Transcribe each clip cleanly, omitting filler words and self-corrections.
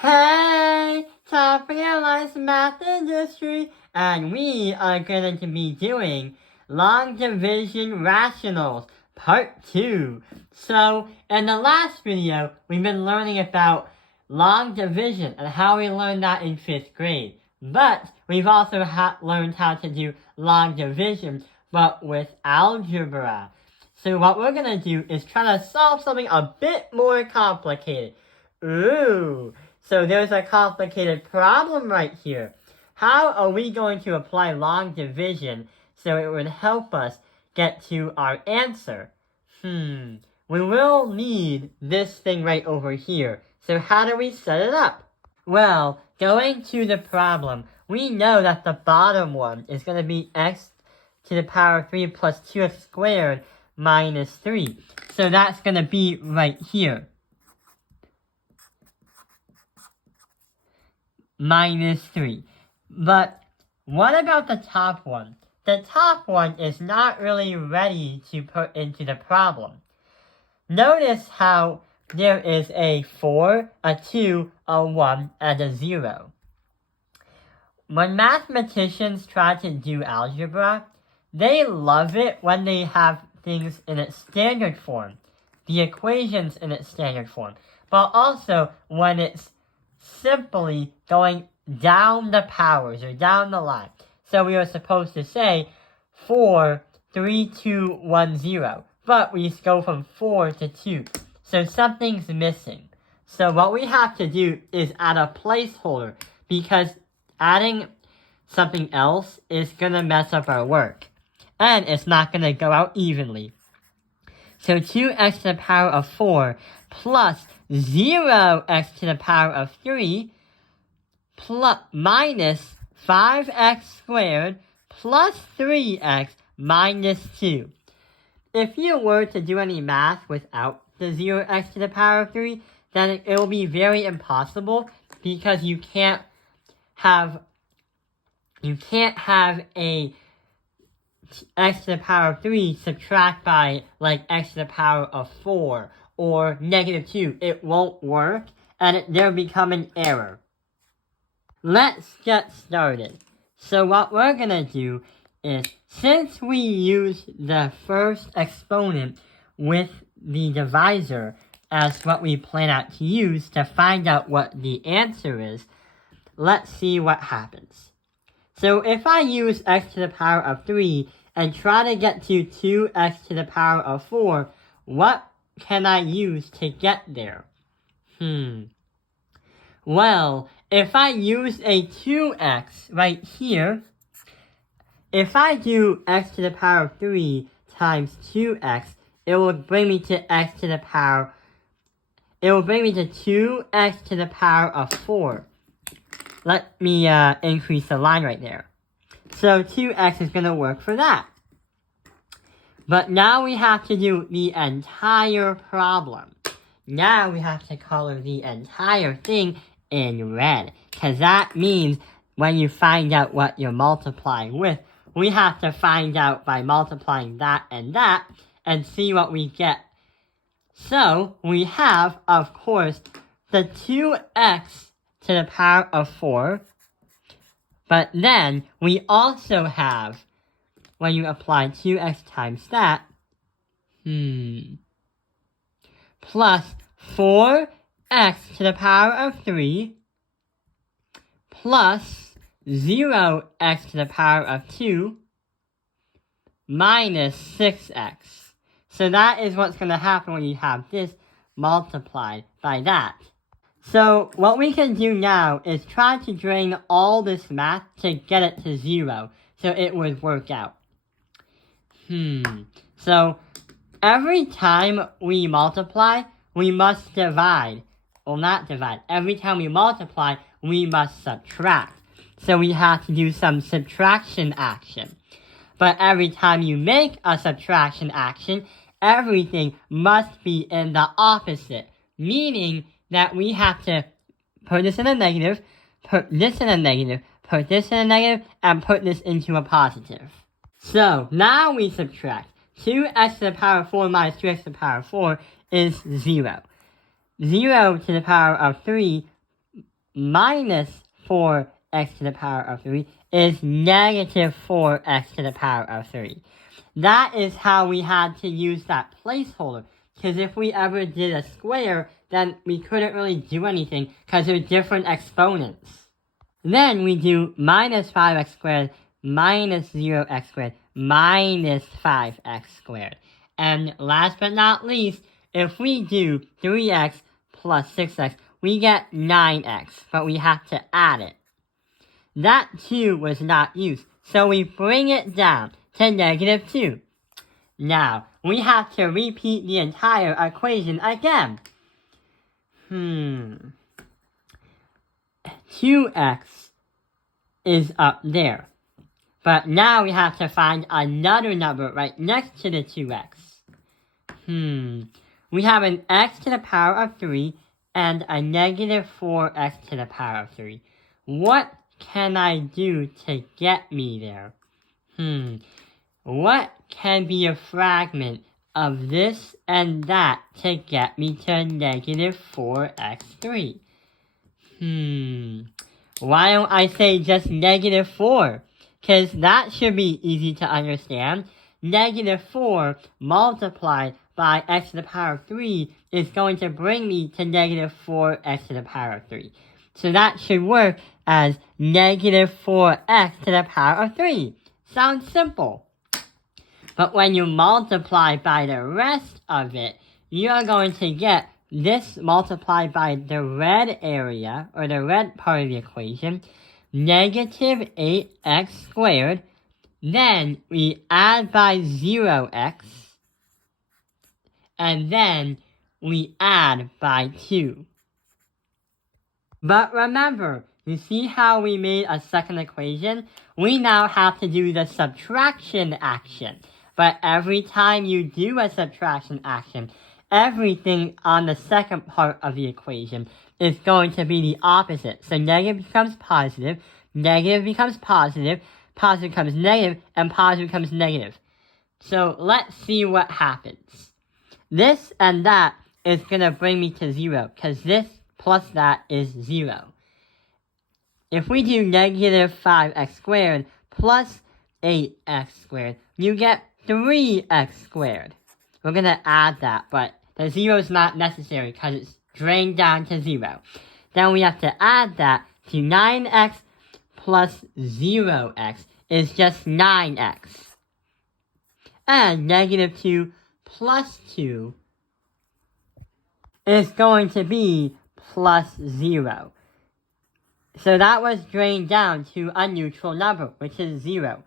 Hey, Top Realized Math Industry, and we are going to be doing long division rationals, part 2. So, in the last video, we've been learning about long division and how we learned that in 5th grade. But we've also learned how to do long division, but with algebra. So what we're going to do is try to solve something a bit more complicated. Ooh, so there's a complicated problem right here. How are we going to apply long division so it would help us get to our answer? We will need this thing right over here. So how do we set it up? Well, going to the problem, we know that the bottom one is going to be x to the power of 3 plus 2x squared minus 3. So that's going to be right here. Minus 3. But what about the top one? The top one is not really ready to put into the problem. Notice how there is a 4, a 2, a 1, and a 0. When mathematicians try to do algebra, they love it when they have things in its standard form, the equations in its standard form, but also when it's simply going down the powers or down the line. So we are supposed to say 4, 3, 2, 1, 0, but we go from 4 to 2. So something's missing. So what we have to do is add a placeholder, because adding something else is going to mess up our work. And it's not going to go out evenly. So 2x to the power of 4 plus 0x to the power of 3 minus 5x squared plus 3x minus 2. If you were to do any math without the 0x to the power of 3, then it will be very impossible, because you can't have a x to the power of 3 subtract by like x to the power of 4 or negative 2. It won't work, and there'll become an error. Let's get started. So what we're going to do is, since we use the first exponent with the divisor as what we plan out to use to find out what the answer is, let's see what happens. So if I use x to the power of 3 and try to get to 2x to the power of 4, what can I use to get there? Well, if I use a 2x right here, if I do x to the power of 3 times 2x, it will bring me to 2x to the power of 4. Let me increase the line right there. So 2x is going to work for that. But now we have to do the entire problem. Now we have to color the entire thing in red, because that means when you find out what you're multiplying with, we have to find out by multiplying that and see what we get. So we have, of course, the 2x to the power of 4, but then we also have, when you apply 2x times that, plus 4x to the power of 3 plus 0x to the power of 2 minus 6x. So that is what's going to happen when you have this multiplied by that. So what we can do now is try to drain all this math to get it to 0, so it would work out. So every time we multiply, we must divide. Well, not divide. Every time we multiply, we must subtract. So we have to do some subtraction action. But every time you make a subtraction action, everything must be in the opposite, meaning that we have to put this in a negative, put this in a negative, put this in a negative, and put this into a positive. So now we subtract. 2x to the power of 4 minus 2x to the power of 4 is 0. 0 to the power of 3 minus 4x to the power of 3 is negative 4x to the power of 3. That is how we had to use that placeholder. Because if we ever did a square, then we couldn't really do anything because they're different exponents. Then we do minus 5x squared minus 0x squared minus 5x squared. And last but not least, if we do 3x plus 6x, we get 9x, but we have to add it. That 2 was not used, so we bring it down to negative 2. Now, we have to repeat the entire equation again. 2x is up there. But now we have to find another number right next to the 2x. We have an x to the power of 3 and a negative 4x to the power of 3. What can I do to get me there? What can be a fragment of this and that to get me to negative 4x3? Why don't I say just negative 4? Because that should be easy to understand. Negative 4 multiplied by x to the power of 3 is going to bring me to negative 4x to the power of 3. So that should work as negative 4x to the power of 3. Sounds simple. But when you multiply by the rest of it, you're going to get this multiplied by the red area, or the red part of the equation, negative 8x squared. Then we add by 0x, and then we add by 2. But remember, you see how we made a second equation? We now have to do the subtraction action. But every time you do a subtraction action, everything on the second part of the equation is going to be the opposite. So negative becomes positive becomes positive becomes negative, and positive becomes negative. So let's see what happens. This and that is going to bring me to 0, because this plus that is 0. If we do negative 5x squared plus 8x squared, you get 3x squared. We're going to add that, but the 0 is not necessary because it's drained down to 0. Then we have to add that to 9x plus 0x is just 9x. And negative 2 plus 2 is going to be plus 0. So that was drained down to a neutral number, which is 0.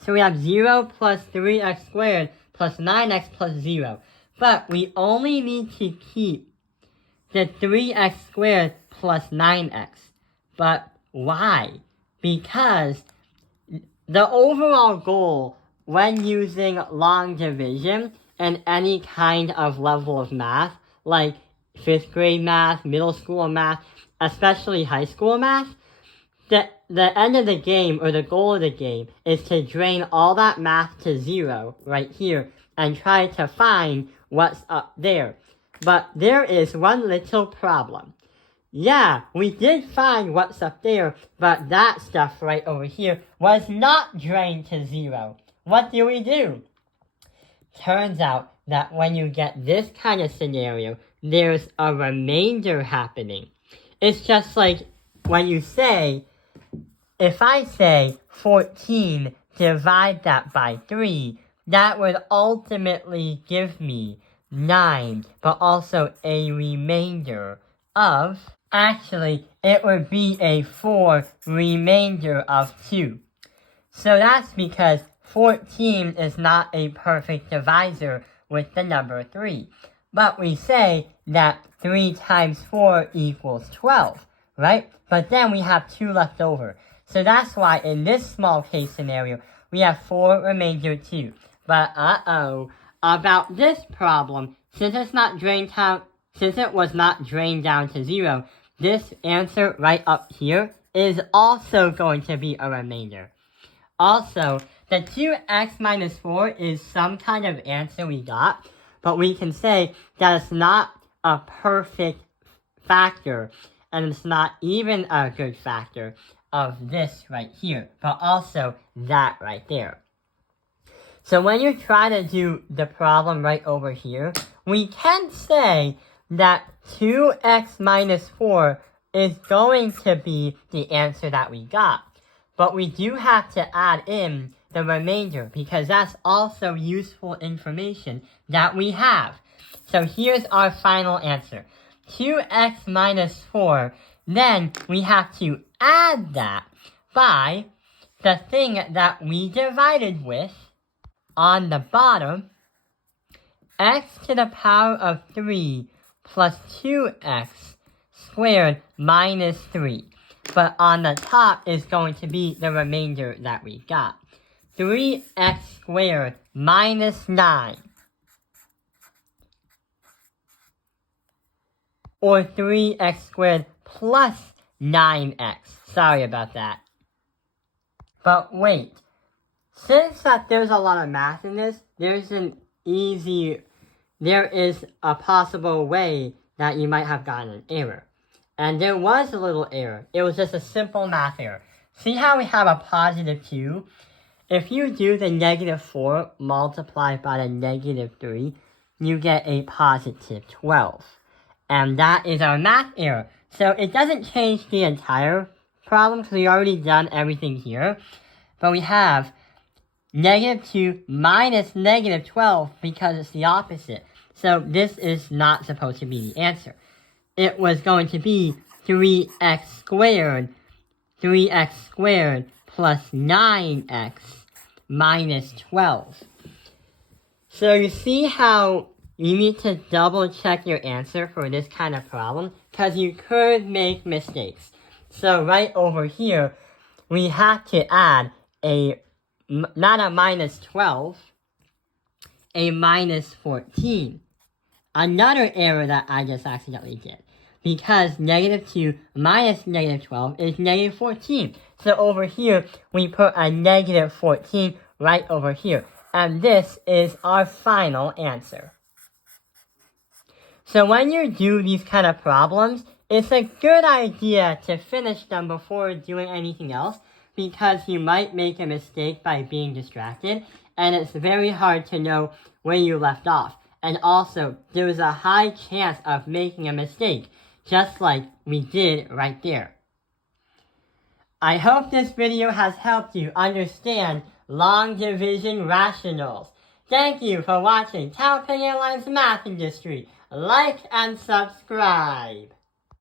So we have 0 plus 3x squared plus 9x plus 0. But we only need to keep the 3x squared plus 9x. But why? Because the overall goal when using long division in any kind of level of math, like 5th grade math, middle school math, especially high school math, the end of the game, or the goal of the game, is to drain all that math to 0 right here and try to find what's up there. But there is one little problem. Yeah, we did find what's up there, but that stuff right over here was not drained to 0. What do? Turns out that when you get this kind of scenario, there's a remainder happening. It's just like when you say, if I say 14, divide that by 3, that would ultimately give me 9, but also a remainder of, actually, it would be a 4 remainder of 2. So that's because 14 is not a perfect divisor with the number 3. But we say that 3 times 4 equals 12, right? But then we have 2 left over. So that's why in this small case scenario, we have 4 remainder 2. But about this problem, since it was not drained down to 0, this answer right up here is also going to be a remainder. Also, the 2x minus 4 is some kind of answer we got, but we can say that it's not a perfect factor, and it's not even a good factor of this right here, but also that right there. So when you try to do the problem right over here, we can say that 2x minus 4 is going to be the answer that we got. But we do have to add in the remainder because that's also useful information that we have. So here's our final answer. 2x minus 4, then we have to add that by the thing that we divided with on the bottom, x to the power of 3 plus 2x squared minus 3. But on the top is going to be the remainder that we got. 3x squared minus 9. Or 3x squared plus 9x. Sorry about that. But wait. Since that there's a lot of math in this, there is a possible way that you might have gotten an error. And there was a little error. It was just a simple math error. See how we have a positive 2? If you do the negative 4 multiplied by the negative 3, you get a positive 12. And that is our math error. So it doesn't change the entire problem because we already done everything here. But we have negative 2 minus negative 12 because it's the opposite. So this is not supposed to be the answer. It was going to be 3x squared plus 9x minus 12. So you see how you need to double check your answer for this kind of problem because you could make mistakes. So right over here, we have to add not a minus 12, a minus 14. Another error that I just accidentally did. Because negative 2 minus negative 12 is negative 14. So over here, we put a negative 14 right over here. And this is our final answer. So when you do these kind of problems, it's a good idea to finish them before doing anything else because you might make a mistake by being distracted, and it's very hard to know where you left off. And also, there's a high chance of making a mistake, just like we did right there. I hope this video has helped you understand long division rationals. Thank you for watching Taoping Airlines Math Industry. Like and subscribe.